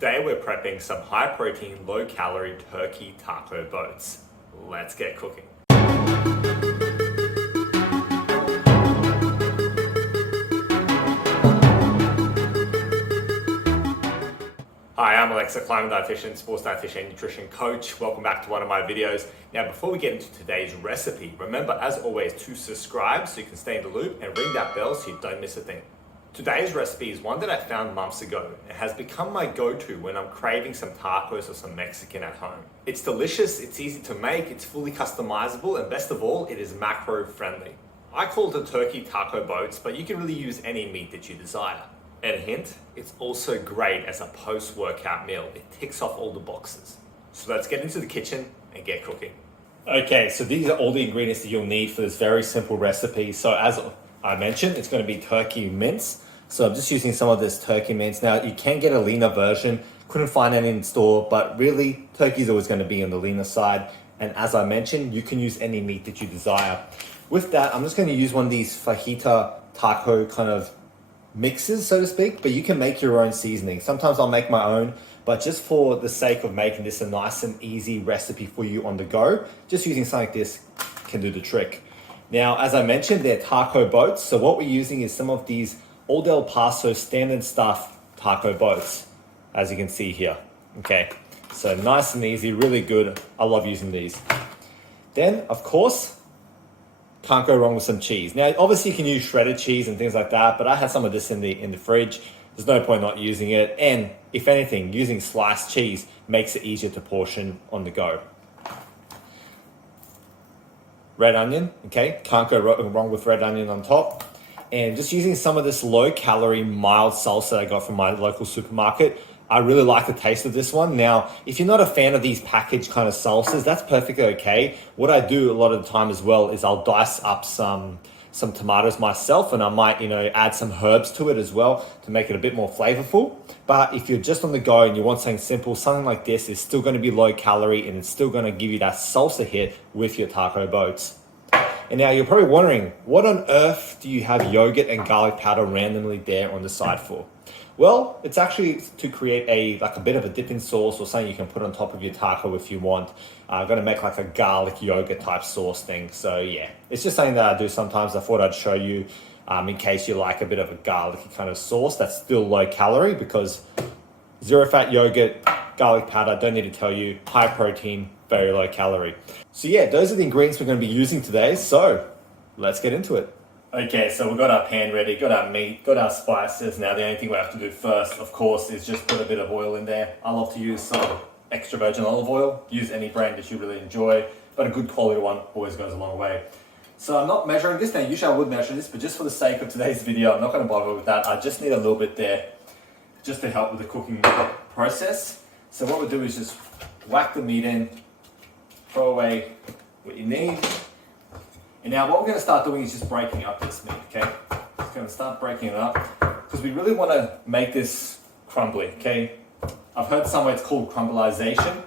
Today we're prepping some high protein, low calorie turkey taco boats. Let's get cooking. Hi, I'm Aleksa, climate dietitian, sports dietitian, nutrition coach. Welcome back to one of my videos. Now, before we get into today's recipe, remember as always to subscribe so you can stay in the loop and ring that bell so you don't miss a thing. Today's recipe is one that I found months ago. It has become my go-to when I'm craving some tacos or some Mexican at home. It's delicious, it's easy to make, it's fully customizable, and best of all, it is macro friendly. I call it the turkey taco boats, but you can really use any meat that you desire. And a hint, it's also great as a post-workout meal. It ticks off all the boxes. So let's get into the kitchen and get cooking. Okay, so these are all the ingredients that you'll need for this very simple recipe. So as I mentioned, it's going to be turkey mince. So I'm just using some of this turkey mince. Now you can get a leaner version. Couldn't find any in store, but really turkey is always going to be on the leaner side. And as I mentioned, you can use any meat that you desire. With that, I'm just going to use one of these fajita taco kind of mixes, so to speak, but you can make your own seasoning. Sometimes I'll make my own, but just for the sake of making this a nice and easy recipe for you on the go, just using something like this can do the trick. Now, as I mentioned, they're taco boats. So what we're using is some of these Old El Paso standard stuff taco boats, as you can see here. Okay, so nice and easy, really good. I love using these. Then, of course, can't go wrong with some cheese. Now, obviously you can use shredded cheese and things like that, but I had some of this in the fridge. There's no point not using it. And if anything, using sliced cheese makes it easier to portion on the go. Red onion, okay? Can't go wrong with red onion on top. And just using some of this low calorie, mild salsa I got from my local supermarket. I really like the taste of this one. Now, if you're not a fan of these packaged kind of salsas, that's perfectly okay. What I do a lot of the time as well is I'll dice up some tomatoes myself, and I might, add some herbs to it as well to make it a bit more flavorful. But if you're just on the go and you want something simple, something like this is still going to be low calorie and it's still going to give you that salsa hit with your taco boats. And now you're probably wondering, what on earth do you have yogurt and garlic powder randomly there on the side for? Well, it's actually to create a bit of a dipping sauce or something you can put on top of your taco if you want. I'm gonna make like a garlic yogurt type sauce thing. So yeah, it's just something that I do sometimes. I thought I'd show you in case you like a bit of a garlicky kind of sauce that's still low calorie, because zero fat yogurt, garlic powder, don't need to tell you, high protein, very low calorie. So yeah, those are the ingredients we're gonna be using today. So let's get into it. Okay, so we've got our pan ready, got our meat, got our spices. Now the only thing we have to do first, of course, is just put a bit of oil in there. I love to use some extra virgin olive oil. Use any brand that you really enjoy, but a good quality one always goes a long way. So I'm not measuring this. Now usually I would measure this, but just for the sake of today's video, I'm not gonna bother with that. I just need a little bit there just to help with the cooking process. So what we'll do is just whack the meat in, throw away what you need. And now what we're going to start doing is just breaking up this meat, okay? Just going to start breaking it up because we really want to make this crumbly, okay? I've heard somewhere it's called crumbleization.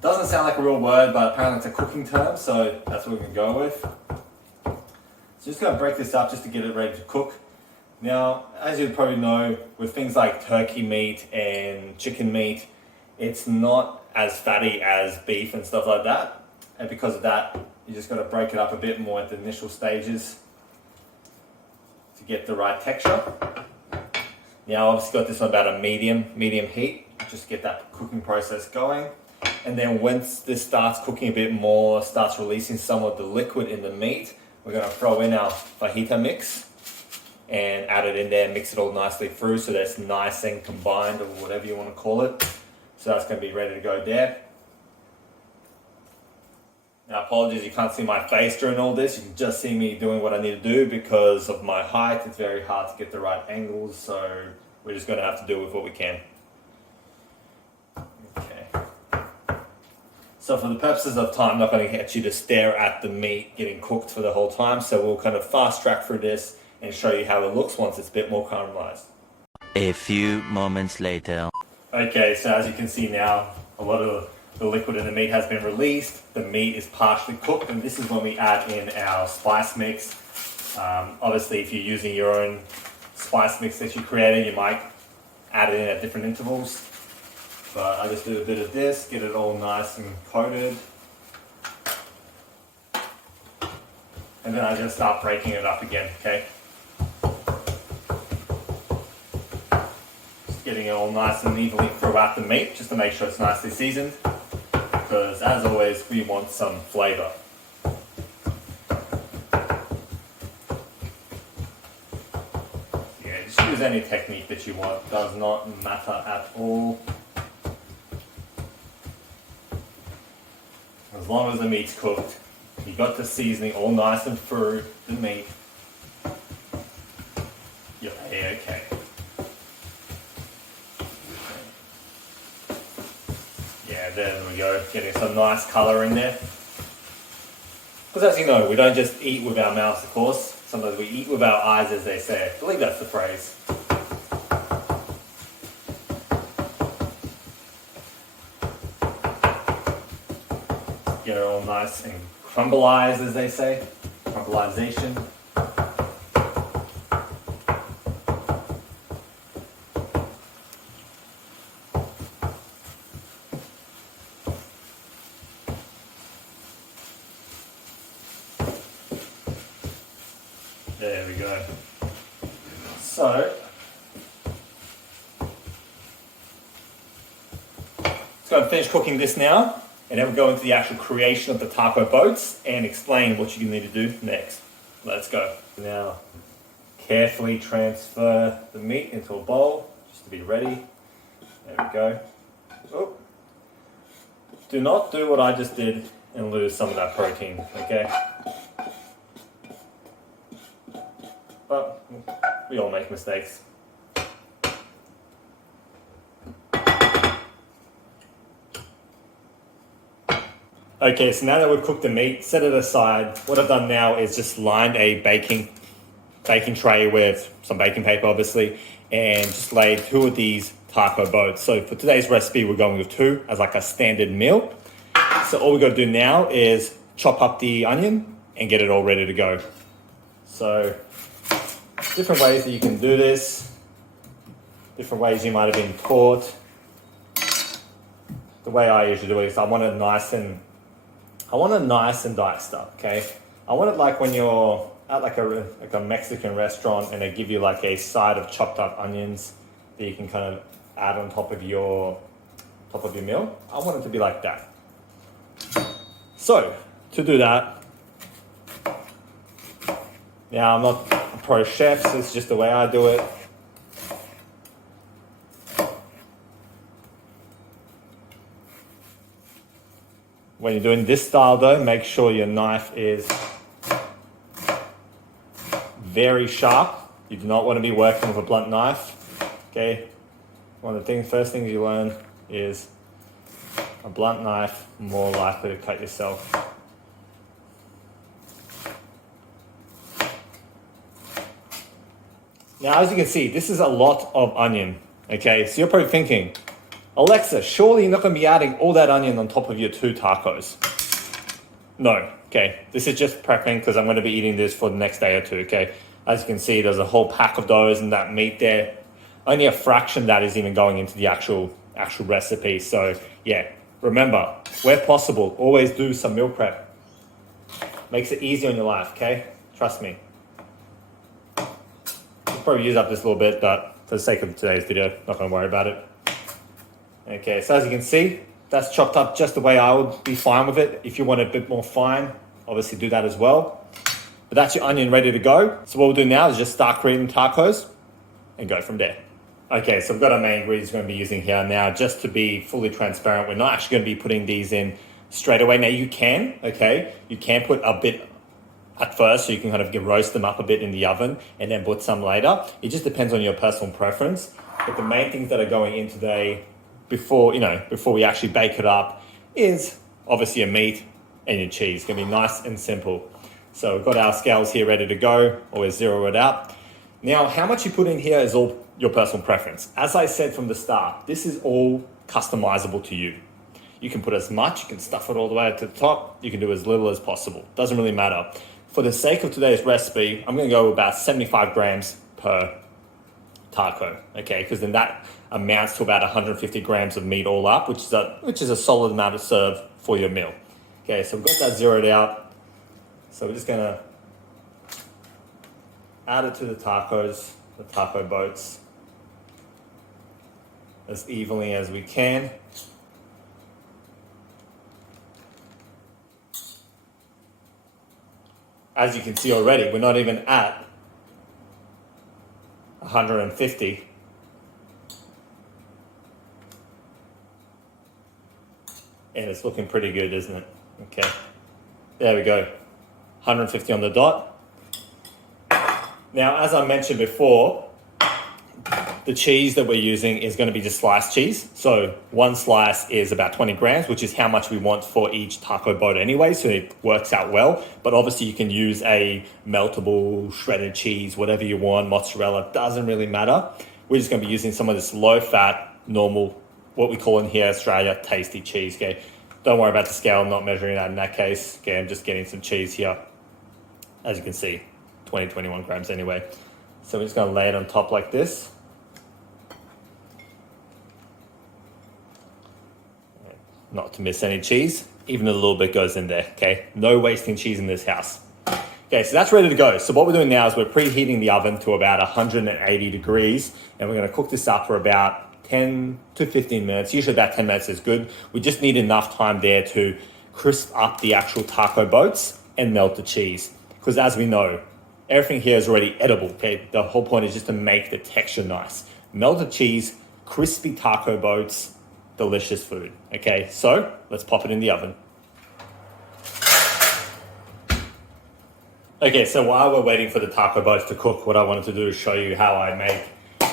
Doesn't sound like a real word, but apparently it's a cooking term, so that's what we're going to go with. So just going to break this up just to get it ready to cook. Now, as you probably know, with things like turkey meat and chicken meat, it's not as fatty as beef and stuff like that. And because of that, you just got to break it up a bit more at the initial stages to get the right texture. Now, I've obviously got this one about a medium heat, just to get that cooking process going. And then once this starts cooking a bit more, starts releasing some of the liquid in the meat, we're going to throw in our fajita mix and add it in there, mix it all nicely through so that it's nice and combined, or whatever you want to call it. So that's going to be ready to go there. Now, apologies, you can't see my face during all this. You can just see me doing what I need to do because of my height. It's very hard to get the right angles, so we're just going to have to do with what we can. Okay. So for the purposes of time, I'm not going to get you to stare at the meat getting cooked for the whole time. So we'll kind of fast track through this and show you how it looks once it's a bit more caramelized. A few moments later. Okay, so as you can see now, a lot of the liquid in the meat has been released. The meat is partially cooked, and this is when we add in our spice mix. Obviously, if you're using your own spice mix that you created, you might add it in at different intervals. But I just do a bit of this, get it all nice and coated. And then I just start breaking it up again, okay? Just getting it all nice and evenly throughout the meat, just to make sure it's nicely seasoned. Because as always, we want some flavour. Yeah, just use any technique that you want, does not matter at all. As long as the meat's cooked, you got the seasoning all nice and through the meat, you're okay. Yeah, there we go, getting some nice colour in there. Because as you know, we don't just eat with our mouths, of course. Sometimes we eat with our eyes, as they say. I believe that's the phrase. Get it all nice and crumbleize, as they say. Crumbleization. There we go. So, let's go and finish cooking this now. And then we'll go into the actual creation of the taco boats and explain what you need to do next. Let's go. Now, carefully transfer the meat into a bowl, just to be ready. There we go. Oh. Do not do what I just did and lose some of that protein, okay? But we all make mistakes. Okay, so now that we've cooked the meat, set it aside. What I've done now is just lined a baking tray with some baking paper, obviously, and just laid 2 of these taco boats. So for today's recipe, we're going with 2 as like a standard meal. So all we got to do now is chop up the onion and get it all ready to go. So different ways that you can do this, different ways you might have been taught. The way I usually do it is I want it nice and diced up, okay? I want it like when you're at like a Mexican restaurant and they give you like a side of chopped up onions that you can kind of add on top of your meal. I want it to be like that. So, to do that, now I'm not a pro chef, so it's just the way I do it. When you're doing this style though, make sure your knife is very sharp. You do not want to be working with a blunt knife, okay? One of the first things you learn is a blunt knife, more likely to cut yourself. Now, as you can see, this is a lot of onion, okay? So you're probably thinking, Aleksa, surely you're not going to be adding all that onion on top of your 2 tacos. No, okay. This is just prepping because I'm going to be eating this for the next day or 2, okay? As you can see, there's a whole pack of those and that meat there. Only a fraction that is even going into the actual recipe. So, yeah, remember, where possible, always do some meal prep. Makes it easier in your life, okay? Trust me. I'll probably use up this a little bit, but for the sake of today's video, not going to worry about it. Okay, so as you can see, that's chopped up just the way I would be fine with it. If you want it a bit more fine, obviously do that as well. But that's your onion ready to go. So what we'll do now is just start creating tacos and go from there. Okay, so we've got our main ingredients we're going to be using here now. Just to be fully transparent, we're not actually going to be putting these in straight away. Now you can, okay? You can put a bit at first, so you can kind of roast them up a bit in the oven and then put some later. It just depends on your personal preference. But the main things that are going in today, before we actually bake it up, is obviously your meat and your cheese. It's going to be nice and simple. So we've got our scales here ready to go. Always zero it out. Now, how much you put in here is all your personal preference. As I said from the start, this is all customizable to you. You can put as much, you can stuff it all the way to the top. You can do as little as possible. Doesn't really matter. For the sake of today's recipe, I'm going to go about 75 grams per taco, okay? Because then that amounts to about 150 grams of meat all up, which is a solid amount to serve for your meal. Okay, so we've got that zeroed out. So we're just gonna add it to the taco boats, as evenly as we can. As you can see already, we're not even at 150. And it's looking pretty good, isn't it? Okay, there we go, 150 on the dot. Now, as I mentioned before, the cheese that we're using is going to be just sliced cheese. So one slice is about 20 grams, which is how much we want for each taco boat anyway, so it works out well. But obviously you can use a meltable, shredded cheese, whatever you want, mozzarella, doesn't really matter. We're just going to be using some of this low-fat, normal, what we call in here, Australia, tasty cheese, okay? Don't worry about the scale, I'm not measuring that in that case. Okay, I'm just getting some cheese here. As you can see, 21 grams anyway. So we're just going to lay it on top like this. Not to miss any cheese, even a little bit goes in there, okay? No wasting cheese in this house. Okay, so that's ready to go. So what we're doing now is we're preheating the oven to about 180 degrees, and we're going to cook this up for about 10 to 15 minutes. Usually about 10 minutes is good. We just need enough time there to crisp up the actual taco boats and melt the cheese. Because as we know, everything here is already edible, okay? The whole point is just to make the texture nice. Melted cheese, crispy taco boats, delicious food, okay? So let's pop it in the oven. Okay, so while we're waiting for the taco boats to cook, what I wanted to do is show you how I make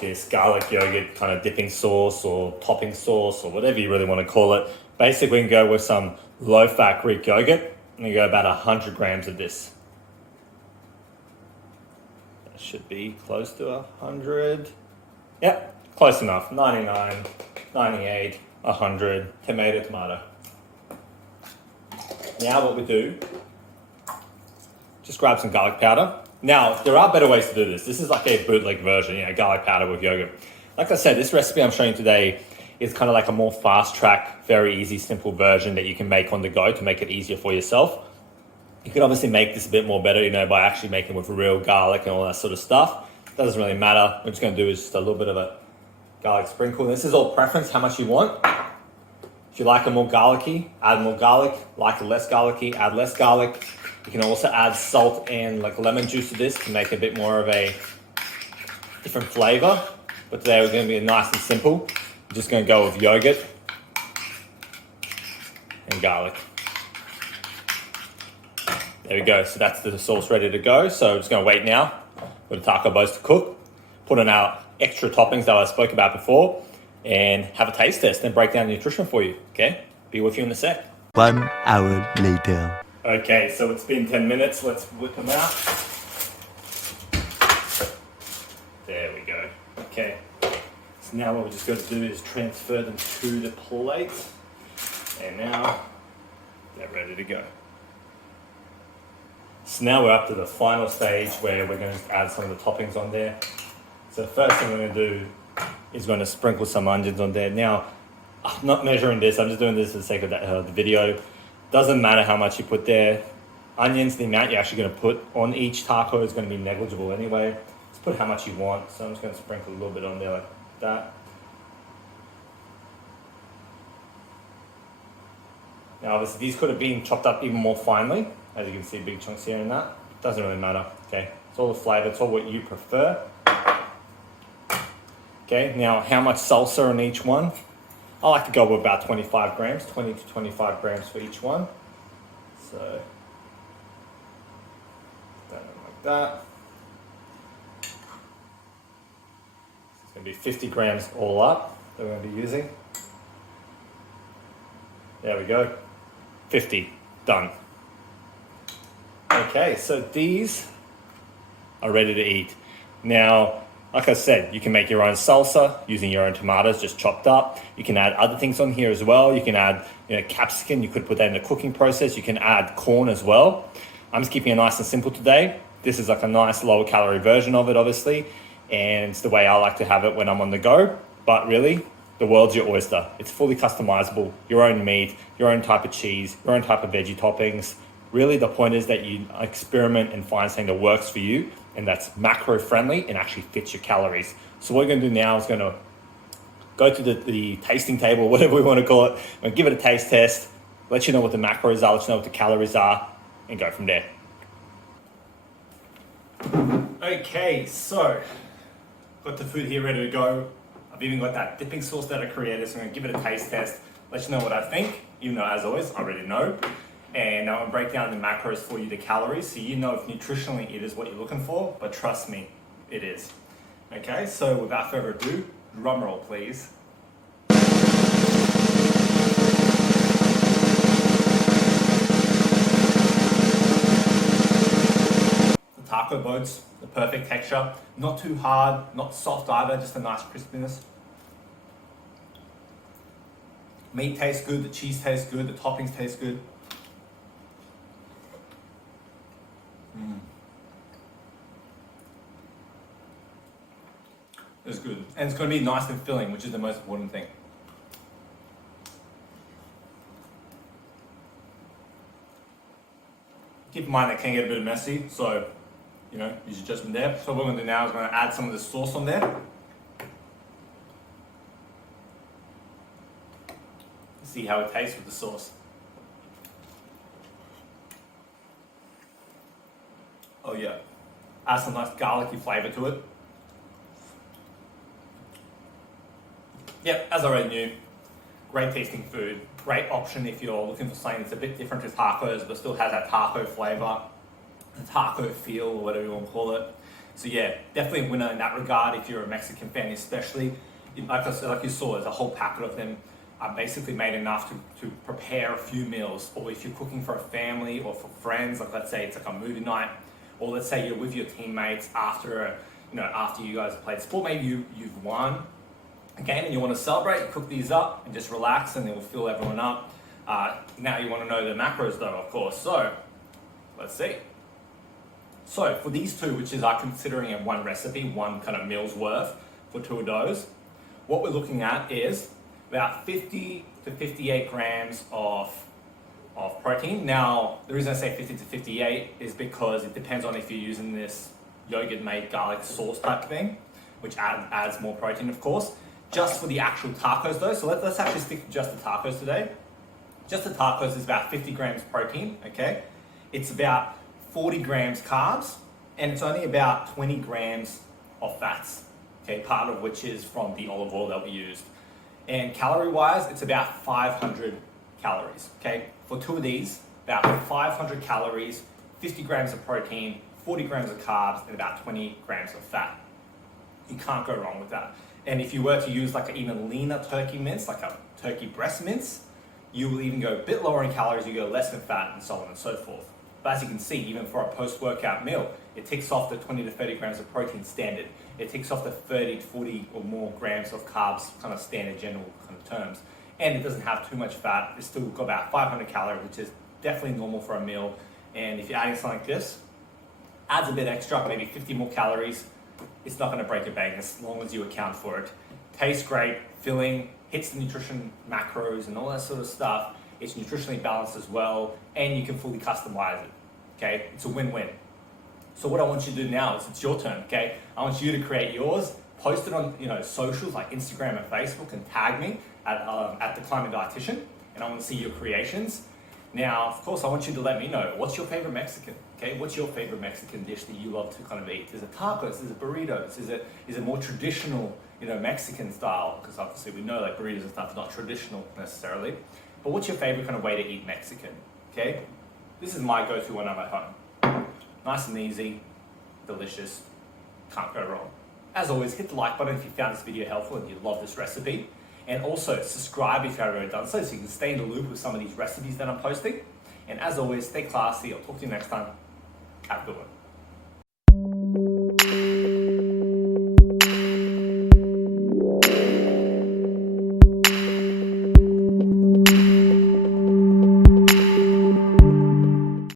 this garlic yogurt kind of dipping sauce or topping sauce or whatever you really want to call it. Basically, we can go with some low-fat Greek yogurt, and you go about 100 grams of this. That should be close to 100. Yep, close enough. 99, 98, 100, tomato. Now what we do, just grab some garlic powder. Now, there are better ways to do this. This is like a bootleg version, garlic powder with yogurt. Like I said, this recipe I'm showing you today is kind of like a more fast track, very easy, simple version that you can make on the go to make it easier for yourself. You can obviously make this a bit more better, by actually making with real garlic and all that sort of stuff. Doesn't really matter. What we're just going to do is just a little bit of a garlic sprinkle. This is all preference, how much you want. If you like it more garlicky, add more garlic. Like it less garlicky, add less garlic. You can also add salt and like lemon juice to this to make a bit more of a different flavor. But today we're going to be nice and simple. We're just going to go with yogurt and garlic. There we go. So that's the sauce ready to go. So we're just going to wait now for the taco boats to cook. Put in our extra toppings that I spoke about before and have a taste test and break down the nutrition for you. Okay? Be with you in a sec. 1 hour later. Okay, so it's been 10 minutes. Let's whip them out. There we go. Okay. So now what we're just going to do is transfer them to the plate. And now they're ready to go. So now we're up to the final stage where we're going to add some of the toppings on there. So the first thing we're going to do is going to sprinkle some onions on there. Now, I'm not measuring this. I'm just doing this for the sake of the video. Doesn't matter how much you put there. Onions, the amount you're actually going to put on each taco is going to be negligible anyway. Just put how much you want. So I'm just going to sprinkle a little bit on there like that. Now obviously these could have been chopped up even more finely. As you can see, big chunks here and that. Doesn't really matter, okay? It's all the flavor, it's all what you prefer. Okay, now how much salsa on each one? I like to go with about 25 grams, 20 to 25 grams for each one. So, like that. It's going to be 50 grams all up that we're going to be using. There we go. 50. Done. Okay, so these are ready to eat. Now, like I said, you can make your own salsa using your own tomatoes just chopped up. You can add other things on here as well. You can add capsicum. You could put that in the cooking process. You can add corn as well. I'm just keeping it nice and simple today. This is like a nice lower calorie version of it, obviously. and it's the way I like to have it when I'm on the go. But really, the world's your oyster. It's fully customizable, your own meat, your own type of cheese, your own type of veggie toppings. Really, the point is that you experiment and find something that works for you and that's macro friendly and actually fits your calories. So what we're going to do now is going to go to the tasting table, whatever we want to call it, and give it a taste test, let you know what the macros are, let you know what the calories are, and go from there. Okay, so got the food here ready to go. I've even got that dipping sauce that I created, so I'm going to give it a taste test, let you know what I think, even though as always, I already know. And now I'm going to break down the macros for you, the calories, so you know if nutritionally it is what you're looking for, but trust me, it is. Okay, so without further ado, drum roll please. The taco boats, the perfect texture, not too hard, not soft either, just a nice crispiness. Meat tastes good, the cheese tastes good, the toppings taste good. It's good. And it's going to be nice and filling, which is the most important thing. Keep in mind that can get a bit messy, so, use your judgment there. So what we're going to do now is going to add some of the sauce on there. See how it tastes with the sauce. Oh yeah. Add some nice garlicky flavour to it. Yep, as I already knew, great tasting food, great option if you're looking for something that's a bit different to tacos, but still has that taco flavor, the taco feel, or whatever you want to call it. So yeah, definitely a winner in that regard if you're a Mexican fan, especially. Like you saw, there's a whole packet of them. I basically made enough to prepare a few meals, or if you're cooking for a family or for friends, like let's say it's like a movie night, or let's say you're with your teammates after after you guys have played sport, maybe you've won a game and you want to celebrate, you cook these up and just relax and it will fill everyone up. Now you want to know the macros though, of course. So let's see. So for these two, which is I'm considering in one recipe, one kind of meal's worth for two of those, what we're looking at is about 50 to 58 grams of protein. Now, the reason I say 50 to 58 is because it depends on if you're using this yogurt-made garlic sauce type thing, which adds more protein, of course. Just for the actual tacos though, so let's actually stick to just the tacos today. Just the tacos is about 50 grams protein, okay? It's about 40 grams carbs, and it's only about 20 grams of fats, okay? Part of which is from the olive oil that we used. And calorie-wise, it's about 500 calories, okay? For two of these, about 500 calories, 50 grams of protein, 40 grams of carbs, and about 20 grams of fat. You can't go wrong with that. And if you were to use like an even leaner turkey mince, like a turkey breast mince, you will even go a bit lower in calories, you go less in fat, and so on and so forth. But as you can see, even for a post-workout meal, it ticks off the 20 to 30 grams of protein standard. It ticks off the 30 to 40 or more grams of carbs, kind of standard general kind of terms. And it doesn't have too much fat. It's still got about 500 calories, which is definitely normal for a meal. And if you're adding something like this, adds a bit extra, maybe 50 more calories, it's not going to break your bank as long as you account for it. Tastes great, filling, hits the nutrition macros and all that sort of stuff. It's nutritionally balanced as well, and you can fully customize it, okay? It's a win-win. So what I want you to do now is it's your turn, okay? I want you to create yours, post it on socials like Instagram and Facebook, and tag me at the Climate Dietitian, and I want to see your creations. Now, of course, I want you to let me know, what's your favorite Mexican, okay? What's your favorite Mexican dish that you love to kind of eat? Is it tacos? Is it burritos? Is it more traditional, Mexican style? Because obviously we know like burritos and stuff is not traditional necessarily. But what's your favorite kind of way to eat Mexican, okay? This is my go-to when I'm at home. Nice and easy, delicious, can't go wrong. As always, hit the like button if you found this video helpful and you love this recipe. And also subscribe if you haven't already done so you can stay in the loop with some of these recipes that I'm posting. And as always, stay classy. I'll talk to you next time. Have a good one.